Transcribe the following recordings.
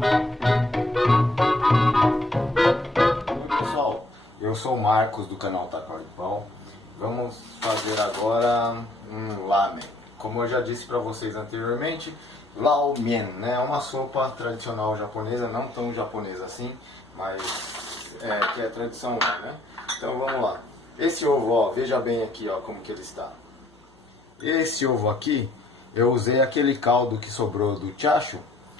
Oi pessoal, eu sou o Marcos do canal Taquara de Pau. Vamos fazer agora um lamen. Como eu já disse para vocês anteriormente, lao mein, né? É uma sopa tradicional japonesa, não tão japonesa assim, mas que é tradição lá, né? Então vamos lá. Esse ovo, ó, veja bem aqui, ó, como que ele está. Esse ovo aqui, eu usei aquele caldo que sobrou do chacho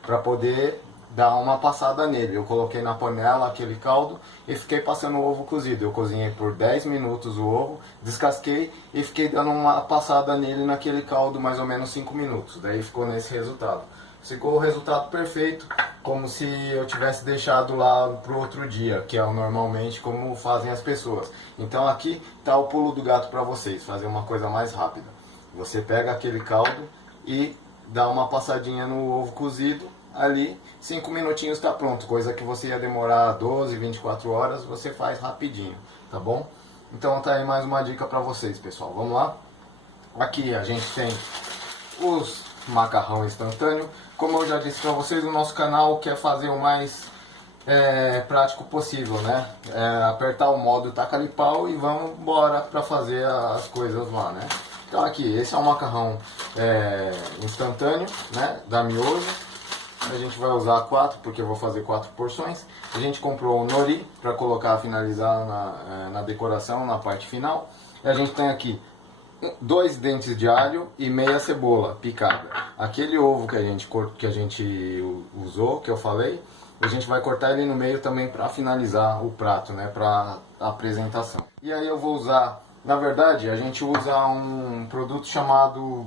para poder dar uma passada nele. Eu coloquei na panela aquele caldo e fiquei passando o ovo cozido. Eu cozinhei por 10 minutos o ovo, descasquei e fiquei dando uma passada nele naquele caldo mais ou menos 5 minutos. Daí ficou nesse resultado. Ficou o resultado perfeito, como se eu tivesse deixado lá pro outro dia, que é normalmente como fazem as pessoas. Então aqui está o pulo do gato para vocês, fazer uma coisa mais rápida. Você pega aquele caldo e dá uma passadinha no ovo cozido, ali 5 minutinhos está pronto, coisa que você ia demorar 12, 24 horas, você faz rapidinho, tá bom? Então tá aí mais uma dica para vocês, pessoal. Vamos lá? Aqui a gente tem os macarrão instantâneo. Como eu já disse para vocês, o nosso canal quer fazer o mais prático possível, né? Apertar o modo taca-lhe pau e vamos embora para fazer as coisas lá, né? Então aqui, esse é um macarrão instantâneo, né? Da Miojo. A gente vai usar 4, porque eu vou fazer 4 porções. A gente comprou o nori para colocar, finalizar na decoração, na parte final. E a gente tem aqui 2 dentes de alho e meia cebola picada. Aquele ovo que a gente usou, que eu falei, a gente vai cortar ele no meio também para finalizar o prato, né? Para apresentação. E aí eu vou usar, na verdade, a gente usa um produto chamado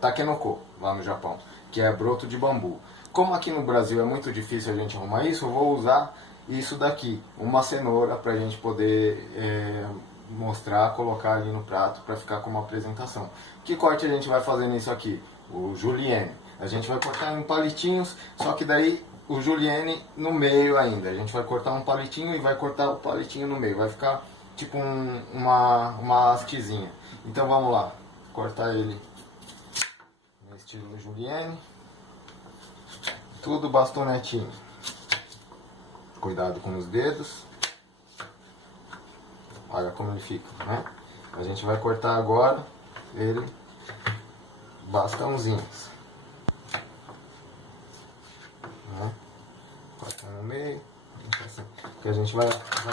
takenoko, lá no Japão, que é broto de bambu. Como aqui no Brasil é muito difícil a gente arrumar isso, eu vou usar isso daqui, uma cenoura, para a gente poder mostrar, colocar ali no prato para ficar com uma apresentação. Que corte a gente vai fazer nisso aqui? O julienne. A gente vai cortar em palitinhos, só que daí o julienne no meio ainda. A gente vai cortar um palitinho e vai cortar o palitinho no meio. Vai ficar tipo uma hastezinha. Então vamos lá, cortar ele no estilo julienne. Tudo bastonetinho. Cuidado com os dedos. Olha como ele fica, né? A gente vai cortar agora ele bastãozinhos, né? Corta no meio, assim, que a gente vai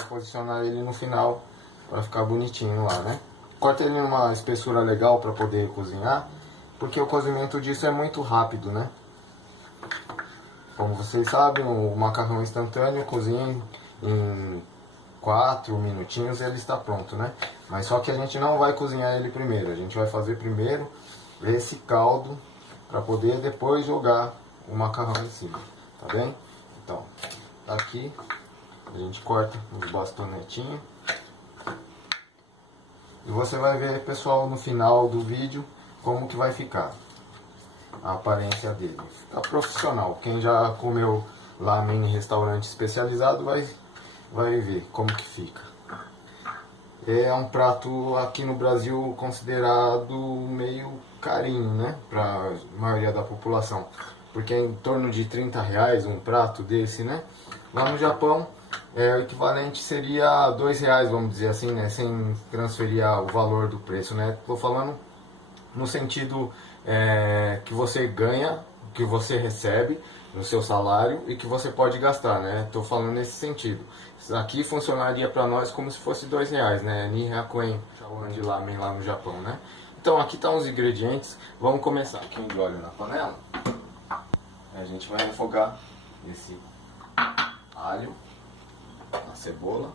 posicionar ele no final para ficar bonitinho lá, né? Corta ele numa espessura legal para poder cozinhar, porque o cozimento disso é muito rápido, né? Como vocês sabem, o macarrão instantâneo cozinha em 4 minutinhos e ele está pronto, né? Mas só que a gente não vai cozinhar ele primeiro. A gente vai fazer primeiro esse caldo para poder depois jogar o macarrão em cima, tá bem? Então, tá aqui, a gente corta os bastonetinhos. E você vai ver, pessoal, no final do vídeo como que vai ficar a aparência dele. Fica profissional. Quem já comeu lamen em restaurante especializado vai ver como que fica. É um prato aqui no Brasil considerado meio carinho, né? Para a maioria da população. Porque é em torno de R$30 um prato desse, né? Lá no Japão, o equivalente seria R$2, vamos dizer assim, né? Sem transferir o valor do preço, né? Tô falando no sentido que você ganha, que você recebe no seu salário e que você pode gastar, né? Tô falando nesse sentido. Isso aqui funcionaria para nós como se fosse R$2, né? Nihakuen, chamando de lamen lá no Japão, né? Então aqui estão os ingredientes. Vamos começar. Aqui de óleo na panela. A gente vai refogar esse alho, a cebola.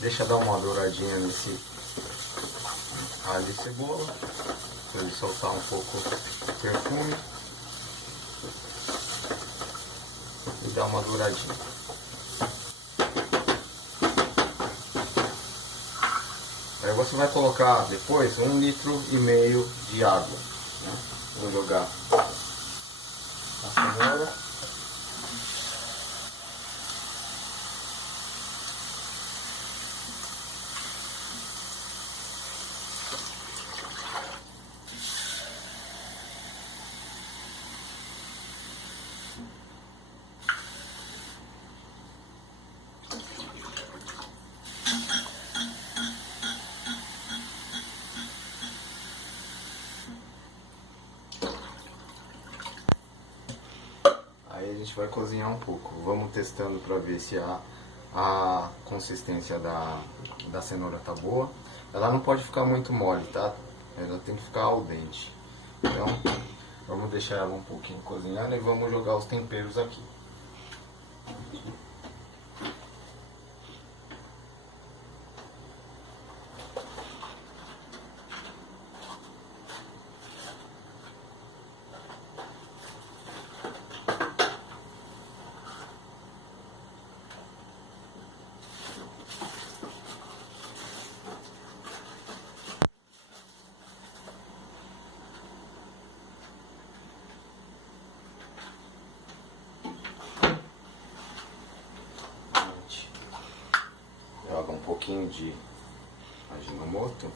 Deixa dar uma douradinha nesse alho e cebola, para ele soltar um pouco o perfume e dar uma douradinha. Aí você vai colocar depois 1,5 litro de água, né? Vou jogar a cenoura. Aí a gente vai cozinhar um pouco. Vamos testando para ver se a consistência da cenoura tá boa. Ela não pode ficar muito mole, tá? Ela tem que ficar al dente. Então, vamos deixar ela um pouquinho cozinhando e vamos jogar os temperos aqui. Joga um pouquinho de Ajinomoto.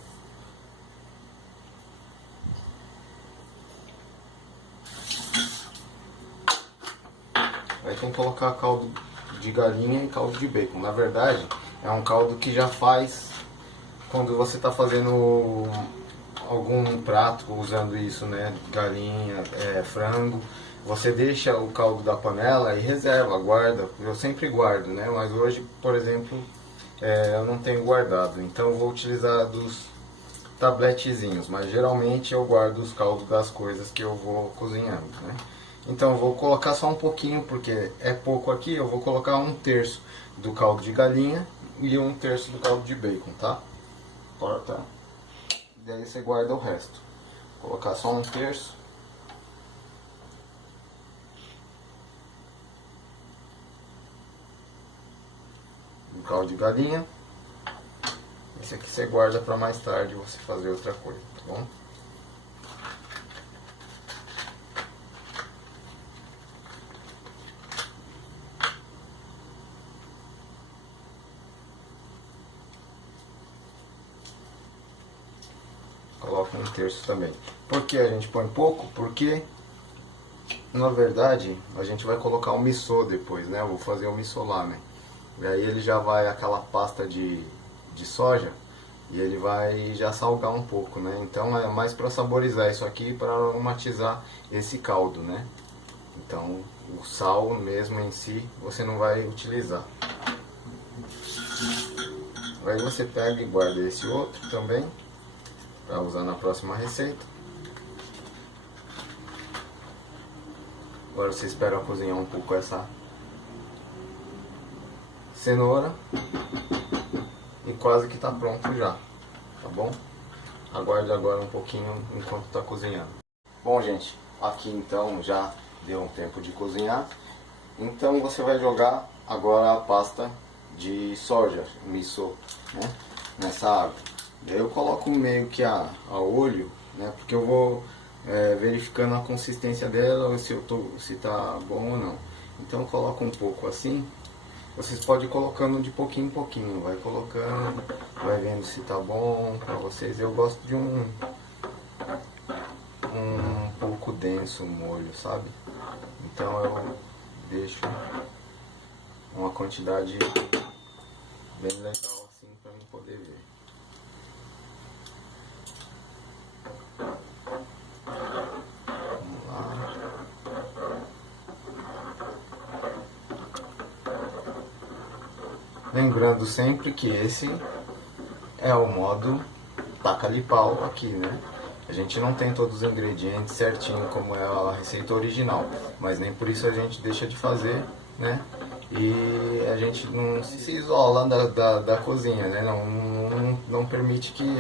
Aí tem que colocar caldo de galinha e caldo de bacon. Na verdade, é um caldo que já faz quando você está fazendo algum prato usando isso, né? Galinha, frango. Você deixa o caldo da panela e reserva, guarda. Eu sempre guardo, né? Mas hoje, por exemplo, eu não tenho guardado. Então eu vou utilizar dos tabletezinhos. Mas geralmente eu guardo os caldos das coisas que eu vou cozinhando, né? Então eu vou colocar só um pouquinho, porque é pouco aqui. Eu vou colocar 1/3 do caldo de galinha e 1/3 do caldo de bacon, tá? Corta. E aí você guarda o resto. Vou colocar só 1/3. Do caldo de galinha. Esse aqui você guarda para mais tarde você fazer outra coisa, tá bom? Coloca 1/3 também. Por que a gente põe pouco? Porque na verdade a gente vai colocar o miso depois, né? Eu vou fazer o miso lamen. E aí ele já vai aquela pasta de soja e ele vai já salgar um pouco, né? Então é mais para saborizar isso aqui, para aromatizar esse caldo, né? Então o sal mesmo em si você não vai utilizar. Aí você pega e guarda esse outro também para usar na próxima receita. Agora você espera cozinhar um pouco essa cenoura e quase que está pronto já, tá bom? Aguarde agora um pouquinho enquanto está cozinhando. Bom, gente, aqui então já deu um tempo de cozinhar. Então você vai jogar agora a pasta de soja, miso, né, nessa água. E aí eu coloco meio que a olho, né, porque eu vou verificando a consistência dela, se tá bom ou não. Então eu coloco um pouco assim. Vocês podem ir colocando de pouquinho em pouquinho, vai colocando, vai vendo se tá bom pra vocês. Eu gosto de um pouco denso o molho, sabe? Então eu deixo uma quantidade bem legal assim pra mim poder ver. Vamos lá. Lembrando sempre que esse é o modo taca-lhe pau aqui, né? A gente não tem todos os ingredientes certinho como é a receita original, mas nem por isso a gente deixa de fazer, né? E a gente não se isola da cozinha, né? Não permite que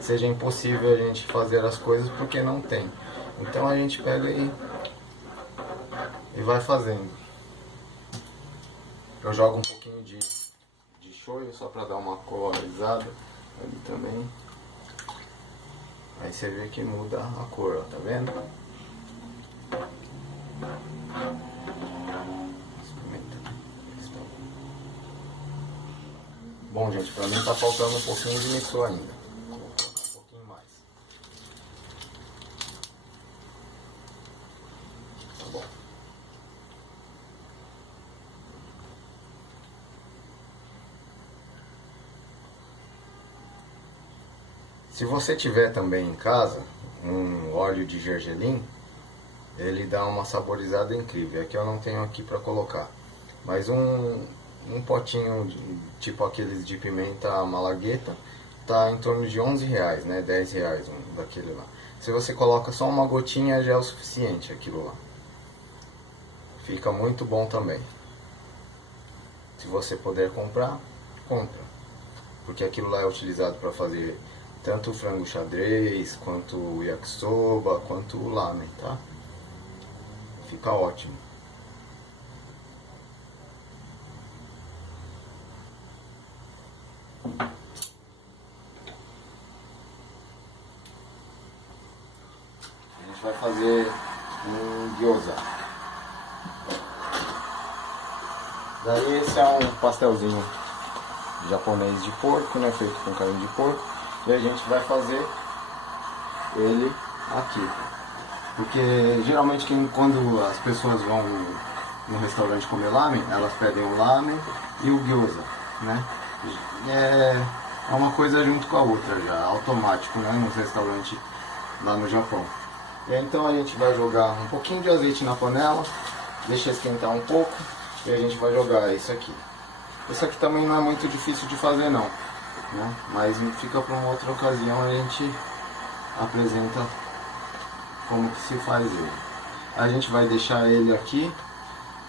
seja impossível a gente fazer as coisas porque não tem. Então a gente pega e vai fazendo. Eu jogo um pouquinho de shoyu só para dar uma colorizada ali também. Aí você vê que muda a cor, ó, tá vendo? Experimenta. Bom, gente, pra mim tá faltando um pouquinho de miso ainda. Vou colocar um pouquinho mais. Tá bom. Se você tiver também em casa um óleo de gergelim, ele dá uma saborizada incrível. Aqui eu não tenho aqui para colocar, mas um potinho tipo aqueles de pimenta malagueta tá em torno de R$11, né? R$10 um daquele lá. Se você coloca só uma gotinha já é o suficiente aquilo lá. Fica muito bom também. Se você puder comprar, compra, porque aquilo lá é utilizado para fazer tanto o frango xadrez, quanto o yakisoba, quanto o lamen, tá? Fica ótimo. A gente vai fazer um gyoza. Daí esse é um pastelzinho japonês de porco, né? Feito com carne de porco. E a gente vai fazer ele aqui. Porque geralmente quando as pessoas vão no restaurante comer lamen, elas pedem o lamen e o gyoza, né? É uma coisa junto com a outra já, automático, né? Nos restaurantes lá no Japão. E aí, então a gente vai jogar um pouquinho de azeite na panela, deixa esquentar um pouco e a gente vai jogar isso aqui. Isso aqui também não é muito difícil de fazer não, né? Mas fica para uma outra ocasião, a gente apresenta como que se faz ele. A gente vai deixar ele aqui,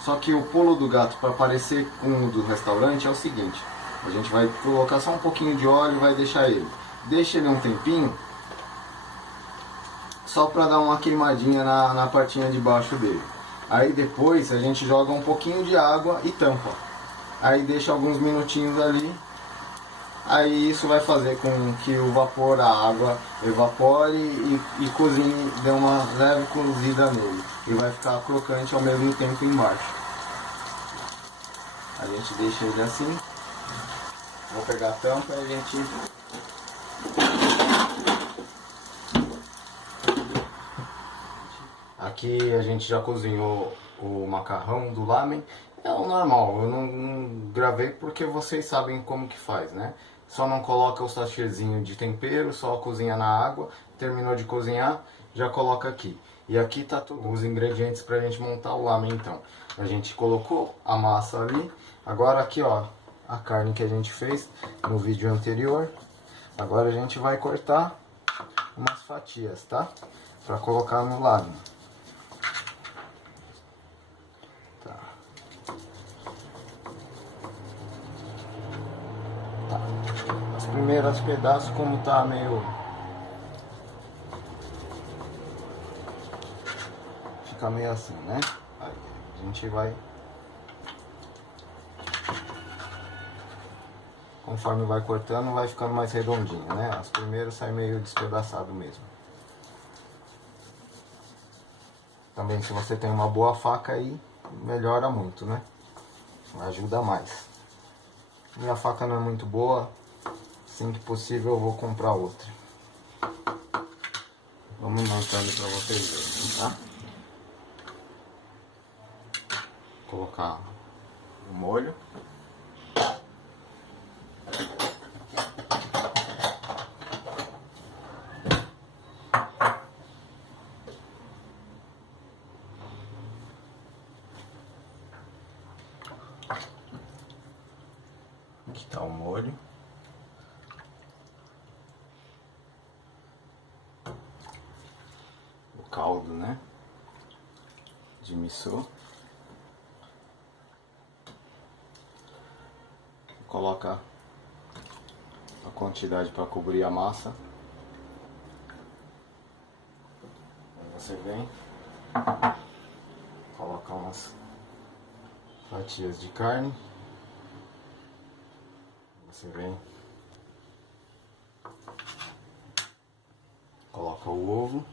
só que o pulo do gato para parecer com o do restaurante é o seguinte: a gente vai colocar só um pouquinho de óleo e vai deixar ele. Deixa ele um tempinho, só para dar uma queimadinha na partinha de baixo dele. Aí depois a gente joga um pouquinho de água e tampa. Aí deixa alguns minutinhos ali. Aí isso vai fazer com que o vapor, a água evapore e cozinhe, dê uma leve cozida nele. E vai ficar crocante ao mesmo tempo embaixo. A gente deixa ele assim. Vou pegar a tampa e a gente... Aqui a gente já cozinhou o macarrão do lamen. É o normal, eu não gravei porque vocês sabem como que faz, né? Só não coloca o sachêzinho de tempero, só cozinha na água. Terminou de cozinhar, já coloca aqui. E aqui tá todos os ingredientes pra gente montar o lamen então. A gente colocou a massa ali. Agora aqui ó, a carne que a gente fez no vídeo anterior. Agora a gente vai cortar umas fatias, tá? Pra colocar no lamen. Primeiros pedaços, como tá meio, fica meio assim, né? Aí a gente vai, conforme vai cortando, vai ficando mais redondinho, né? As primeiras sai meio despedaçado mesmo. Também se você tem uma boa faca aí, melhora muito, né? Ajuda mais. Minha faca não é muito boa. Assim que possível eu vou comprar outra. Vamos montando para vocês verem, tá? Vou colocar o molho. Aqui tá o molho. Caldo, né, de miso. Coloca a quantidade para cobrir a massa. Você vem, coloca umas fatias de carne. Você vem, coloca o ovo.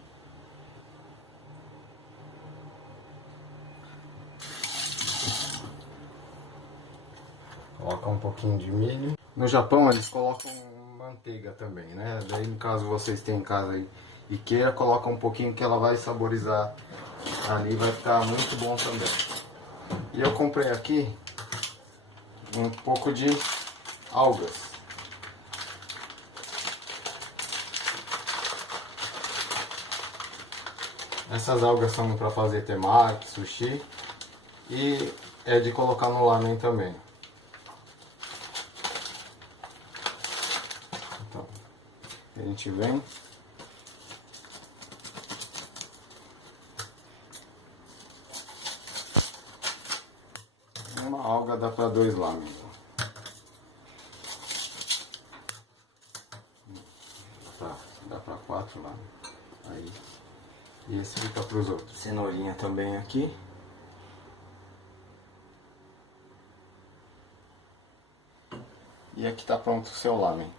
Coloca um pouquinho de milho. No Japão eles colocam manteiga também, né? Daí no caso vocês têm em casa aí e queira, coloca um pouquinho que ela vai saborizar ali, vai ficar muito bom também. E eu comprei aqui um pouco de algas. Essas algas são para fazer temaki, sushi e é de colocar no lamen também. Então, a gente vem. Uma alga dá para 2 lamen. Tá, dá para 4 lamen. Aí. E esse fica para os outros. Cenourinha também aqui. E aqui tá pronto o seu lamen.